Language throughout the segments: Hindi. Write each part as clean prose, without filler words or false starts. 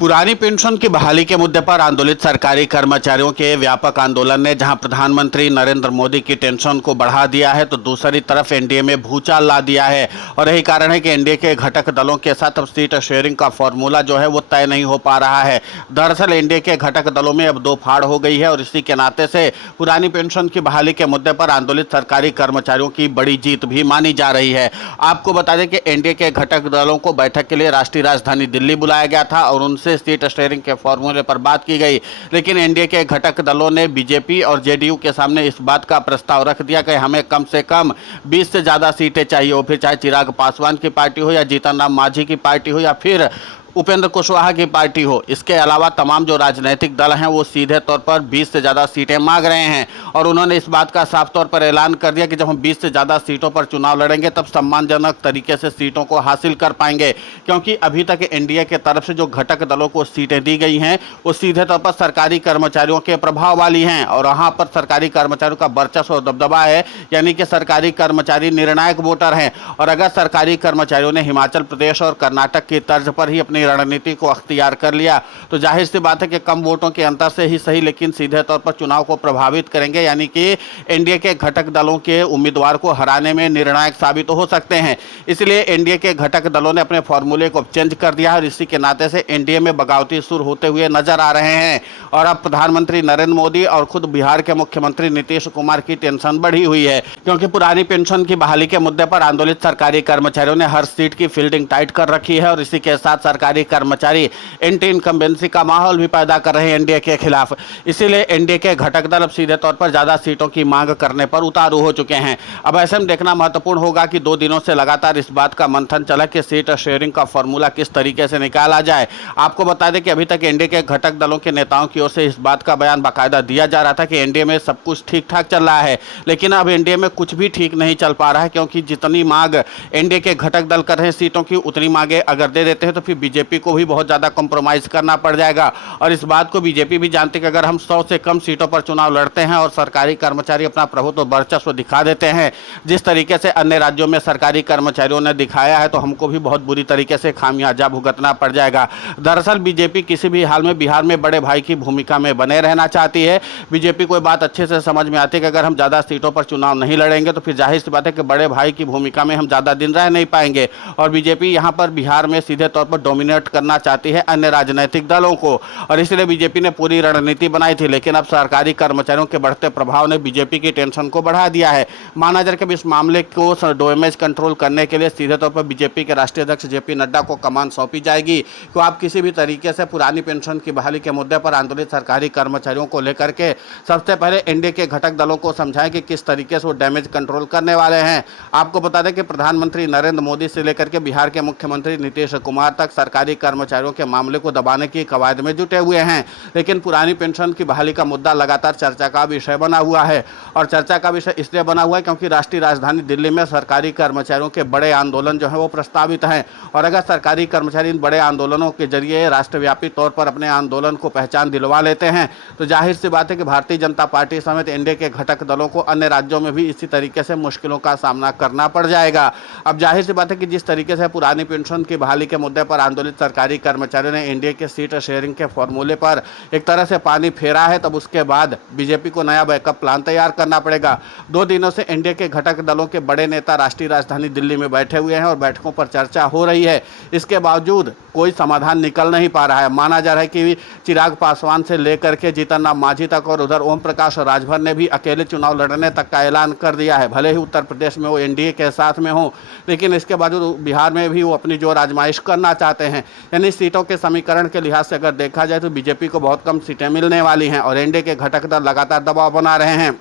पुरानी पेंशन की बहाली के मुद्दे पर आंदोलित सरकारी कर्मचारियों के व्यापक आंदोलन ने जहां प्रधानमंत्री नरेंद्र मोदी की टेंशन को बढ़ा दिया है, तो दूसरी तरफ एनडीए में भूचाल ला दिया है। और यही कारण है कि एनडीए के घटक दलों के साथ अब सीट शेयरिंग का फॉर्मूला जो है वो तय नहीं हो पा रहा है। दरअसल एनडीए के घटक दलों में अब दो फाड़ हो गई है और इसी के नाते से पुरानी पेंशन की बहाली के मुद्दे पर आंदोलित सरकारी कर्मचारियों की बड़ी जीत भी मानी जा रही है। आपको बता दें कि एनडीए के घटक दलों को बैठक के लिए राष्ट्रीय राजधानी दिल्ली बुलाया गया था और उनसे सीट शेयरिंग के फॉर्मूले पर बात की गई, लेकिन एनडीए के घटक दलों ने बीजेपी और जेडीयू के सामने इस बात का प्रस्ताव रख दिया कि हमें कम से कम 20 से ज्यादा सीटें चाहिए, वो फिर चाहे चिराग पासवान की पार्टी हो या जीतन राम मांझी की पार्टी हो या फिर उपेंद्र कुशवाहा की पार्टी हो। इसके अलावा तमाम जो राजनीतिक दल हैं वो सीधे तौर पर 20 से ज़्यादा सीटें मांग रहे हैं और उन्होंने इस बात का साफ तौर पर ऐलान कर दिया कि जब हम 20 से ज़्यादा सीटों पर चुनाव लड़ेंगे तब सम्मानजनक तरीके से सीटों को हासिल कर पाएंगे, क्योंकि अभी तक एनडीए के तरफ से जो घटक दलों को सीटें दी गई हैं वो सीधे तौर पर सरकारी कर्मचारियों के प्रभाव वाली हैं और वहाँ पर सरकारी कर्मचारियों का वर्चस्व और दबदबा है, यानी कि सरकारी कर्मचारी निर्णायक वोटर हैं। और अगर सरकारी कर्मचारियों ने हिमाचल प्रदेश और कर्नाटक की तर्ज पर ही अपनी रणनीति को अख्तियार कर लिया तो जाहिर सी बात है कि कम वोटों के अंतर से ही सही लेकिन सीधे तौर पर चुनाव को प्रभावित करेंगे, यानी कि एनडीए के घटक दलों के उम्मीदवार को हराने में निर्णायक साबित हो सकते हैं। इसलिए एनडीए के घटक दलों ने अपने फॉर्मूले को चेंज कर दिया है और इसी के नाते से एनडीए में बगावती सुर होते हुए नजर आ रहे हैं। और अब प्रधानमंत्री नरेंद्र मोदी और खुद बिहार के मुख्यमंत्री नीतीश कुमार की टेंशन बढ़ी हुई है, क्योंकि पुरानी पेंशन की बहाली के मुद्दे पर आंदोलित सरकारी कर्मचारियों ने हर सीट की फील्डिंग टाइट कर रखी है और इसी के साथ सरकारी कर्मचारी एंटी इनकम्बेंसी का माहौल भी पैदा कर रहे हैं एनडीए के खिलाफ। इसीलिए एनडीए के घटक दल अब सीधे तौर पर ज्यादा सीटों की मांग करने पर उतारू हो चुके हैं। अब ऐसे में देखना महत्वपूर्ण होगा कि 2 दिनों से लगातार इस बात का मंथन चला कि सीट शेयरिंग का फॉर्मूला किस तरीके से निकाला जाए। आपको बता दें कि अभी तक एनडीए के घटक दलों के नेताओं की ओर से इस बात का बयान बाकायदा दिया जा रहा था कि एनडीए में सब कुछ ठीक ठाक चल रहा है, लेकिन अब एनडीए में कुछ भी ठीक नहीं चल पा रहा है, क्योंकि जितनी मांग एनडीए के घटक दल कर रहे हैं सीटों की उतनी मांगे अगर दे देते हैं तो फिर बीजेपी को भी बहुत ज्यादा कॉम्प्रोमाइज करना पड़ जाएगा। और इस बात को बीजेपी भी जानती है कि अगर हम 100 से कम सीटों पर चुनाव लड़ते हैं और सरकारी कर्मचारी अपना प्रभुत्व वर्चस्व दिखा देते हैं जिस तरीके से अन्य राज्यों में सरकारी कर्मचारियों ने दिखाया है, तो हमको भी बहुत बुरी तरीके से खामियाजा भुगतना पड़ जाएगा। दरअसल बीजेपी किसी भी हाल में बिहार में बड़े भाई की भूमिका में बने रहना चाहती है। बीजेपी को बात अच्छे से समझ में आती है कि अगर हम ज्यादा सीटों पर चुनाव नहीं लड़ेंगे तो फिर जाहिर सी बात है कि बड़े भाई की भूमिका में हम ज्यादा दिन रह नहीं पाएंगे और बीजेपी यहाँ पर बिहार में सीधे तौर पर डोमिनेट करना चाहती है अन्य राजनीतिक दलों को और इसलिए बीजेपी ने पूरी रणनीति बनाई थी। लेकिन अब सरकारी कर्मचारियों के बढ़ते प्रभाव ने बीजेपी की टेंशन को बढ़ा दिया है। माना जा रहा है कि इस मामले को डैमेज कंट्रोल करने के लिए सीधे तौर पर बीजेपी के राष्ट्रीय अध्यक्ष जेपी नड्डा को कमान सौंपी जाएगी कि आप किसी भी तरीके से पुरानी पेंशन की बहाली के मुद्दे पर आंदोलित सरकारी कर्मचारियों को लेकर के सबसे पहले एनडीए के घटक दलों को समझाएं कि किस तरीके से वो डैमेज कंट्रोल करने वाले हैं। आपको बता दें कि प्रधानमंत्री नरेंद्र मोदी से लेकर के बिहार के मुख्यमंत्री नीतीश कुमार तक सरकारी कर्मचारियों के मामले को दबाने की कवायद में जुटे हुए हैं, लेकिन पुरानी पेंशन की बहाली का मुद्दा लगातार चर्चा का विषय बना हुआ है। और चर्चा का विषय इसलिए बना हुआ है क्योंकि राष्ट्रीय राजधानी दिल्ली में सरकारी कर्मचारियों के बड़े आंदोलन जो है वो प्रस्तावित हैं और अगर सरकारी कर्मचारी इन बड़े आंदोलनों के जरिए राष्ट्रव्यापी तौर पर अपने आंदोलन को पहचान दिलवा लेते हैं तो जाहिर सी बात है कि भारतीय जनता पार्टी समेत एनडीए के घटक दलों को अन्य राज्यों में भी इसी तरीके से मुश्किलों का सामना करना पड़ जाएगा। अब जाहिर सी बात है कि जिस तरीके से पुरानी पेंशन की बहाली के मुद्दे पर आंदोलित सरकारी कर्मचारियों ने एनडीए के सीट शेयरिंग के फॉर्मूले पर एक तरह से पानी फेरा है, तब उसके बाद बीजेपी को नया बैकअप प्लान तैयार करना पड़ेगा। 2 दिनों से एनडीए के घटक दलों के बड़े नेता राष्ट्रीय राजधानी दिल्ली में बैठे हुए हैं और बैठकों पर चर्चा हो रही है। इसके बावजूद कोई समाधान निकल नहीं पा रहा है। माना जा रहा है कि चिराग पासवान से लेकर के जीतन राम मांझी तक और उधर ओम प्रकाश राजभर ने भी अकेले चुनाव लड़ने तक का ऐलान कर दिया है। भले ही उत्तर प्रदेश में वो एनडीए के साथ में हो, लेकिन इसके बावजूद बिहार में भी वो अपनी जोर आजमाइश करना चाहते हैं। यानी सीटों के समीकरण के लिहाज से अगर देखा जाए तो बीजेपी को बहुत कम सीटें मिलने वाली हैं और एनडीए के घटक दल लगातार दबाव बना रहे हैं।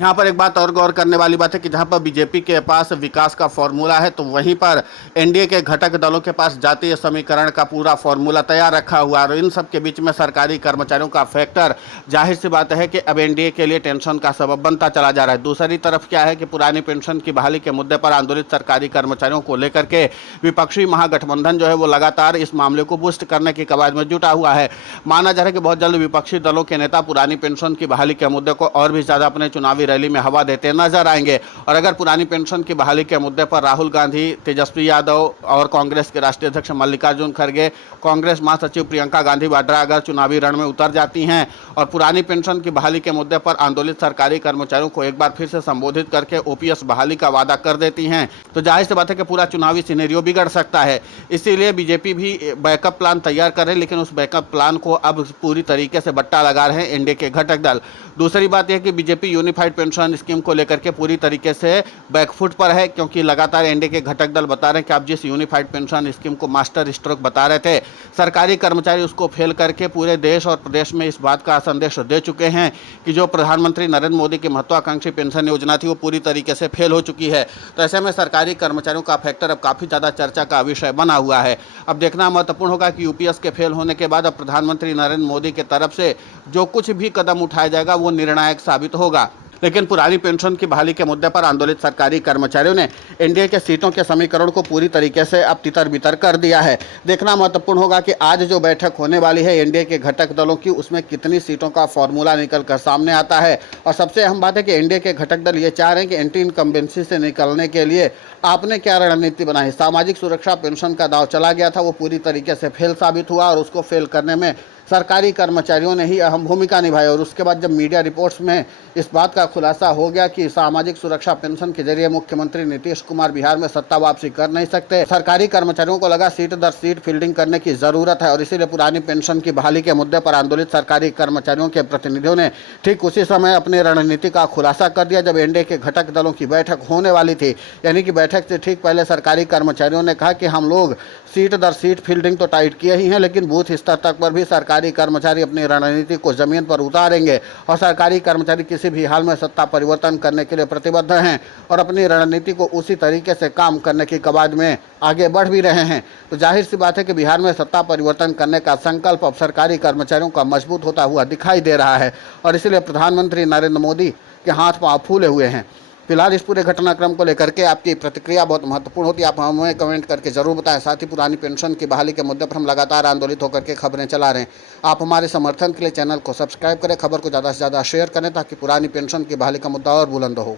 यहाँ पर एक बात और गौर करने वाली बात है कि जहाँ पर बीजेपी के पास विकास का फॉर्मूला है तो वहीं पर एनडीए के घटक दलों के पास जातीय समीकरण का पूरा फॉर्मूला तैयार रखा हुआ है और इन सब के बीच में सरकारी कर्मचारियों का फैक्टर जाहिर सी बात है कि अब एनडीए के लिए टेंशन का सबब बनता चला जा रहा है। दूसरी तरफ क्या है कि पुरानी पेंशन की बहाली के मुद्दे पर आंदोलित सरकारी कर्मचारियों को लेकर के विपक्षी महागठबंधन जो है वो लगातार इस मामले को बुस्ट करने की कवायद में जुटा हुआ है। माना जा रहा है कि बहुत जल्द विपक्षी दलों के नेता पुरानी पेंशन की बहाली के मुद्दे को और भी ज़्यादा अपने चुनावी चुनावी रैली में हवा देते नजर आएंगे। और अगर पुरानी पेंशन की बहाली के मुद्दे पर राहुल गांधी, तेजस्वी यादव और कांग्रेस के राष्ट्रीय अध्यक्ष मल्लिकार्जुन खड़गे, कांग्रेस महासचिव प्रियंका गांधी वाड्रा अगर चुनावी रण में उतर जाती हैं और पुरानी पेंशन की बहाली के मुद्दे पर आंदोलित सरकारी कर्मचारियों को एक बार फिर से संबोधित करके ओपीएस बहाली का वादा कर देती हैं, तो जाहिर सी बात है कि पूरा चुनावी सिनेरियो बिगड़ सकता है। इसीलिए बीजेपी भी बैकअप प्लान तैयार कर रहे हैं, लेकिन उस बैकअप प्लान को अब पूरी तरीके से बट्टा लगा रहे हैं एनडीए के घटक दल। दूसरी बात यह कि बीजेपी यूनिफाइड पेंशन स्कीम को लेकर के पूरी तरीके से बैकफुट पर है, क्योंकि लगातार एनडीए के घटक दल बता रहे हैं कि आप जिस यूनिफाइड पेंशन स्कीम को मास्टर स्ट्रोक बता रहे थे, सरकारी कर्मचारी उसको फेल करके पूरे देश और प्रदेश में इस बात का संदेश दे चुके हैं कि जो प्रधानमंत्री नरेंद्र मोदी की महत्वाकांक्षी पेंशन योजना थी वो पूरी तरीके से फेल हो चुकी है। तो ऐसे में सरकारी कर्मचारियों का फैक्टर अब काफ़ी ज़्यादा चर्चा का विषय बना हुआ है। अब देखना महत्वपूर्ण होगा कि यूपीएस के फेल होने के बाद अब प्रधानमंत्री नरेंद्र मोदी की तरफ से जो कुछ भी कदम उठाया जाएगा वो निर्णायक साबित होगा। लेकिन पुरानी पेंशन की बहाली के मुद्दे पर आंदोलित सरकारी कर्मचारियों ने एनडीए के सीटों के समीकरण को पूरी तरीके से अब तितर बितर कर दिया है। देखना महत्वपूर्ण होगा कि आज जो बैठक होने वाली है एनडीए के घटक दलों की, उसमें कितनी सीटों का फॉर्मूला निकल कर सामने आता है। और सबसे अहम बात है कि एनडीए के घटक दल ये चाह रहे हैं कि एंटी इनकम्बेंसी से निकलने के लिए आपने क्या रणनीति बनाई। सामाजिक सुरक्षा पेंशन का दाव चला गया था, वो पूरी तरीके से फेल साबित हुआ और उसको फेल करने में सरकारी कर्मचारियों ने ही अहम भूमिका निभाई। और उसके बाद जब मीडिया रिपोर्ट्स में इस बात का खुलासा हो गया कि सामाजिक सुरक्षा पेंशन के जरिए मुख्यमंत्री नीतीश कुमार बिहार में सत्ता वापसी कर नहीं सकते, सरकारी कर्मचारियों को लगा सीट दर सीट फील्डिंग करने की जरूरत है और इसीलिए पुरानी पेंशन की बहाली के मुद्दे पर आंदोलित सरकारी कर्मचारियों के प्रतिनिधियों ने ठीक उसी समय अपनी रणनीति का खुलासा कर दिया जब एनडीए के घटक दलों की बैठक होने वाली थी। यानी कि बैठक से ठीक पहले सरकारी कर्मचारियों ने कहा कि हम लोग सीट दर सीट फील्डिंग तो टाइट किए ही हैं, लेकिन बूथ स्तर तक पर भी सरकारी कर्मचारी अपनी रणनीति को जमीन पर उतारेंगे और सरकारी कर्मचारी किसी भी हाल में सत्ता परिवर्तन करने के लिए प्रतिबद्ध हैं और अपनी रणनीति को उसी तरीके से काम करने की कवायद में आगे बढ़ भी रहे हैं। तो जाहिर सी बात है कि बिहार में सत्ता परिवर्तन करने का संकल्प अब सरकारी कर्मचारियों का मजबूत होता हुआ दिखाई दे रहा है और इसीलिए प्रधानमंत्री नरेंद्र मोदी के हाथ पांव फूले हुए हैं। फिलहाल इस पूरे घटनाक्रम को लेकर के आपकी प्रतिक्रिया बहुत महत्वपूर्ण होती है, आप हमें कमेंट करके जरूर बताएं। साथ ही पुरानी पेंशन की बहाली के मुद्दे पर हम लगातार आंदोलित होकर के खबरें चला रहे हैं। आप हमारे समर्थन के लिए चैनल को सब्सक्राइब करें, खबर को ज़्यादा से ज़्यादा शेयर करें ताकि पुरानी पेंशन की बहाली का मुद्दा और बुलंद हो।